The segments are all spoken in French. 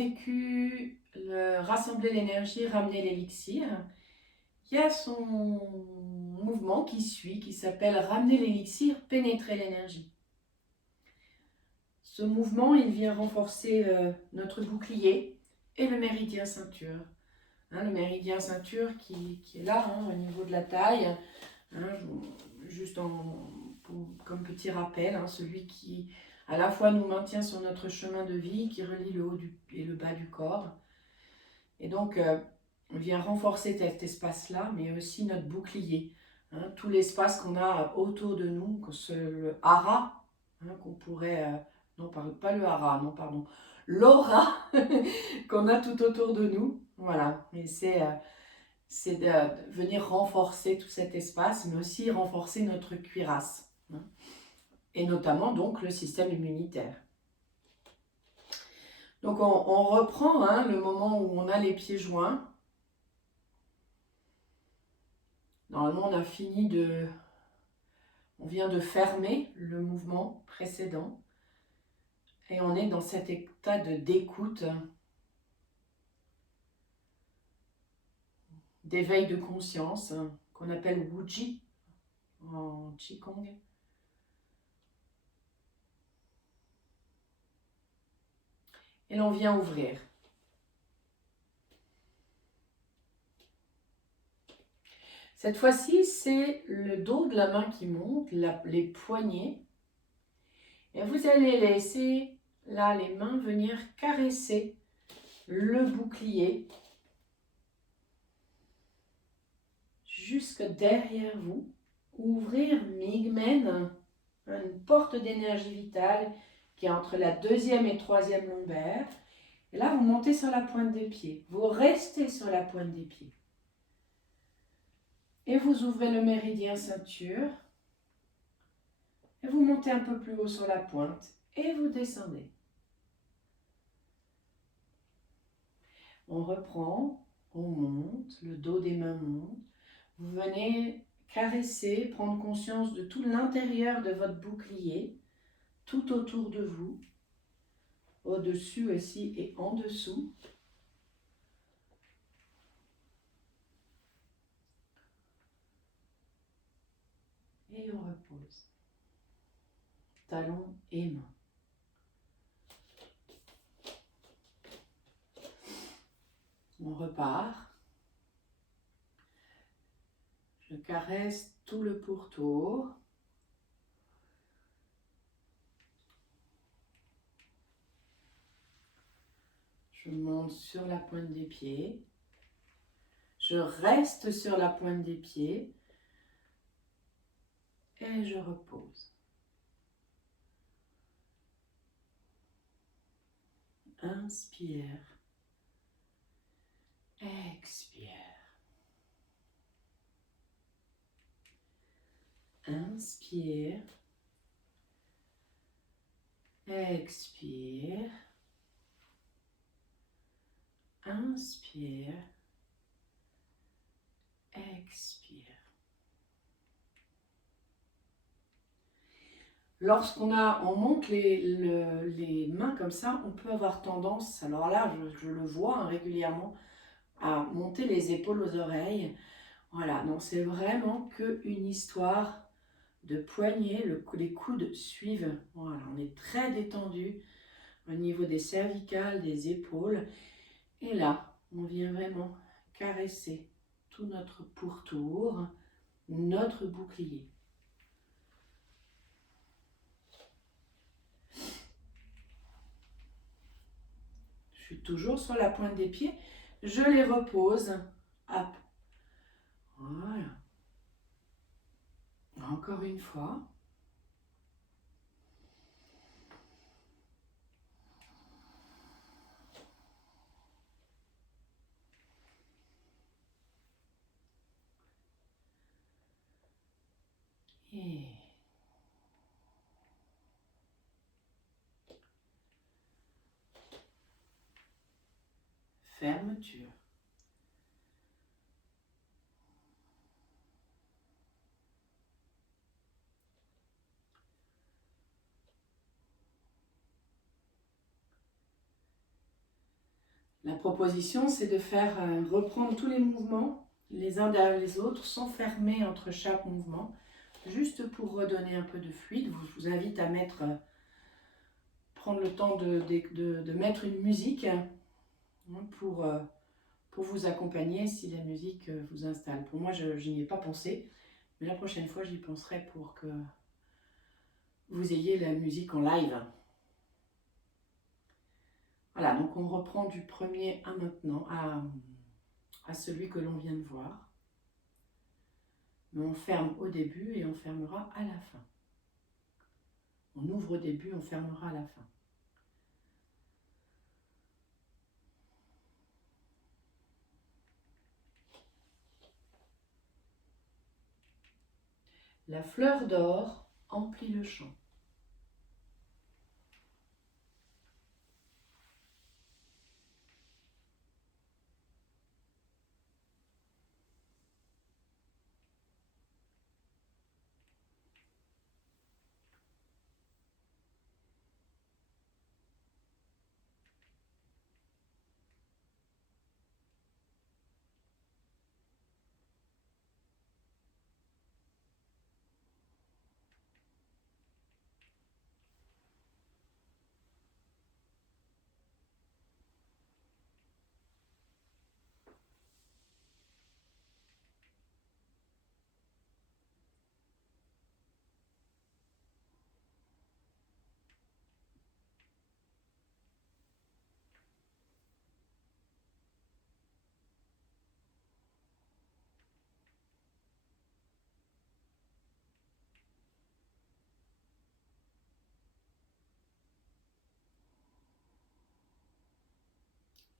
vécu rassembler l'énergie, ramener l'élixir, il y a son mouvement qui suit, qui s'appelle ramener l'élixir, pénétrer l'énergie. Ce mouvement, il vient renforcer notre bouclier et le méridien ceinture. Hein, le méridien ceinture qui est là, hein, au niveau de la taille, hein, juste comme petit rappel, hein, celui qui à la fois nous maintient sur notre chemin de vie, qui relie le haut et le bas du corps. Et donc, on vient renforcer cet espace-là, mais aussi notre bouclier. Hein, tout l'espace qu'on a autour de nous, le hara, hein, qu'on pourrait... non, pas le hara, non, pardon. L'aura qu'on a tout autour de nous. Voilà, et c'est de venir renforcer tout cet espace, mais aussi renforcer notre cuirasse. Hein, et notamment, donc, le système immunitaire. Donc, on reprend hein, le moment où on a les pieds joints. Normalement, on vient de fermer le mouvement précédent et on est dans cet état d'écoute, d'éveil de conscience qu'on appelle Wuji en Qigong. Et l'on vient ouvrir. Cette fois-ci, c'est le dos de la main qui monte, les poignets. Et vous allez laisser là les mains venir caresser le bouclier jusque derrière vous. Ouvrir Migmen, une porte d'énergie vitale qui est entre la deuxième et troisième lombaire. Et là, vous montez sur la pointe des pieds. Vous restez sur la pointe des pieds. Et vous ouvrez le méridien ceinture. Et vous montez un peu plus haut sur la pointe. Et vous descendez. On reprend, on monte, le dos des mains monte. Vous venez caresser, prendre conscience de tout l'intérieur de votre bouclier, tout autour de vous, au-dessus aussi et en dessous. Et on repose. Talons et mains. On repart. Je caresse tout le pourtour. Je monte sur la pointe des pieds. Je reste sur la pointe des pieds. Et je repose. Inspire. Expire. Inspire. Expire. Inspire. Expire. Lorsqu'on monte les mains comme ça, on peut avoir tendance, alors là je le vois hein, régulièrement, à monter les épaules aux oreilles. Voilà, donc c'est vraiment qu'une histoire de poignet, les coudes suivent. Voilà, on est très détendu au niveau des cervicales, des épaules. Et là, on vient vraiment caresser tout notre pourtour, notre bouclier. Je suis toujours sur la pointe des pieds. Je les repose. Hop. Voilà. Encore une fois. Et fermeture. La proposition, c'est de faire reprendre tous les mouvements, les uns derrière les autres, sans fermer entre chaque mouvement, juste pour redonner un peu de fluide. Je vous invite à prendre le temps de mettre une musique pour vous accompagner si la musique vous installe. Pour moi, je n'y ai pas pensé, mais la prochaine fois, j'y penserai pour que vous ayez la musique en live. Voilà, donc on reprend du premier à maintenant, à celui que l'on vient de voir. Mais on ferme au début et on fermera à la fin. On ouvre au début, on fermera à la fin. La fleur d'or emplit le champ.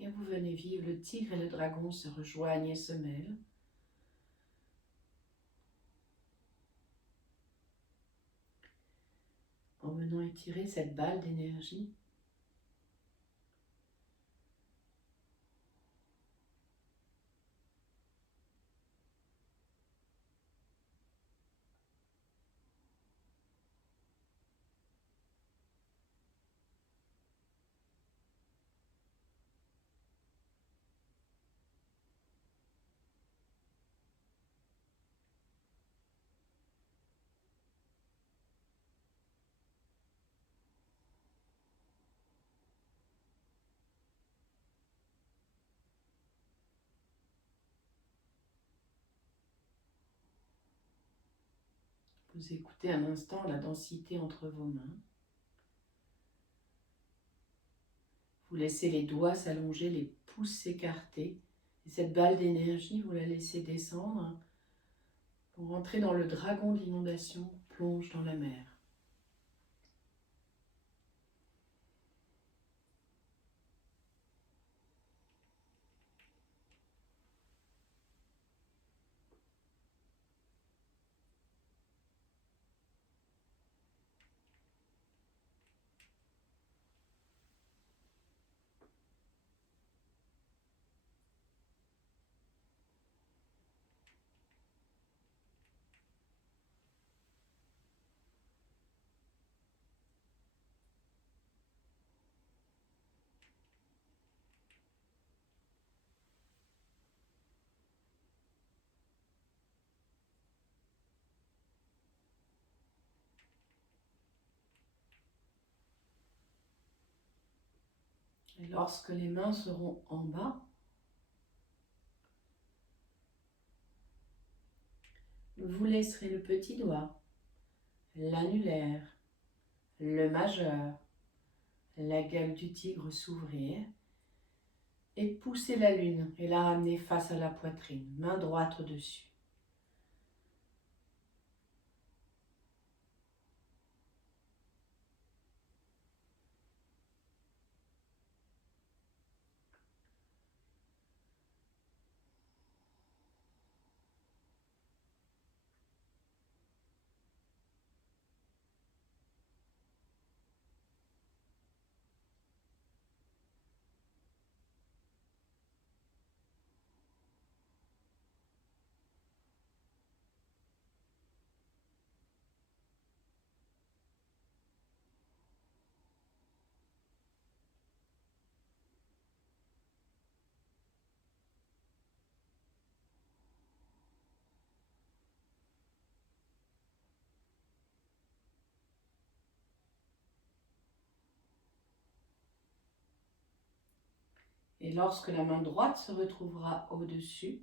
Et vous venez vivre, le tigre et le dragon se rejoignent et se mêlent. En venant étirer cette balle d'énergie. Vous écoutez un instant la densité entre vos mains. Vous laissez les doigts s'allonger, les pouces s'écarter. Et cette balle d'énergie, vous la laissez descendre pour rentrer dans le dragon de l'inondation, plonge dans la mer. Et lorsque les mains seront en bas, vous laisserez le petit doigt, l'annulaire, le majeur, la gueule du tigre s'ouvrir et pousser la lune et la ramener face à la poitrine, main droite au-dessus. Et lorsque la main droite se retrouvera au-dessus,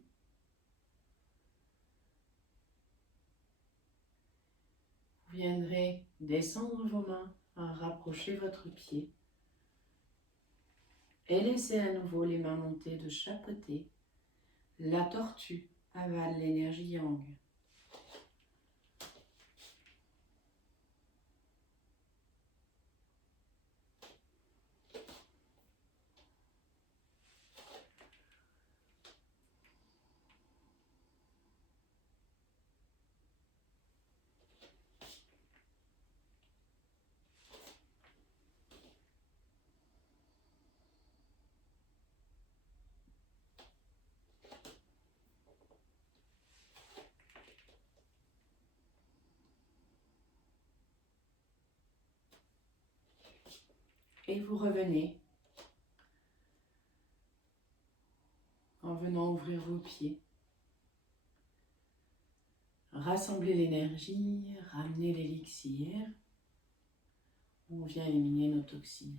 vous viendrez descendre vos mains, rapprocher votre pied et laisser à nouveau les mains monter de chaque côté. La tortue avale l'énergie yang. Et vous revenez en venant ouvrir vos pieds. Rassembler l'énergie, ramener l'élixir. On vient éliminer nos toxines.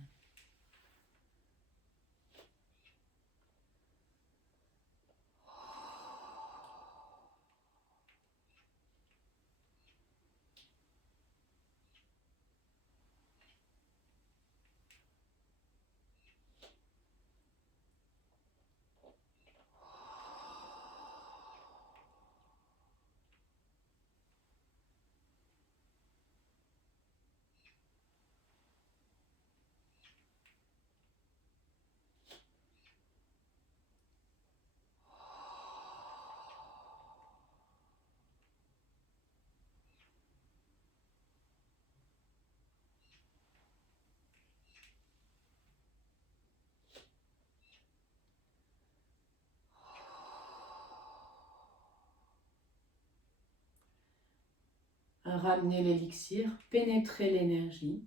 Ramener l'élixir, pénétrer l'énergie.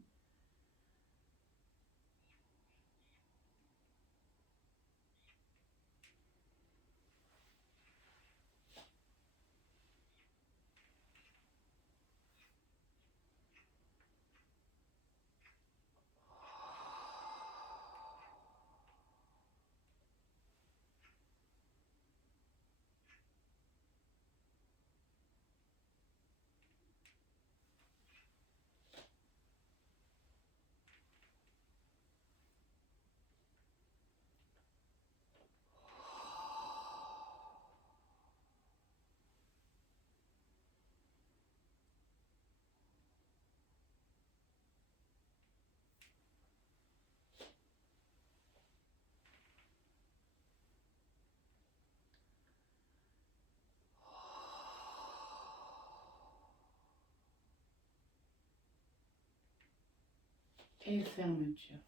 Et fermeture.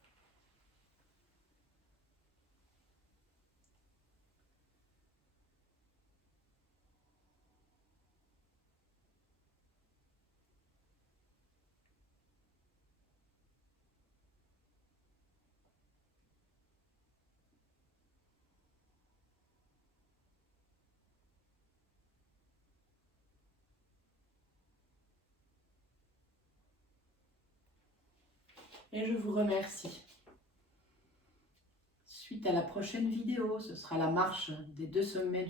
Et je vous remercie. Suite à la prochaine vidéo, ce sera la marche des 2 sommets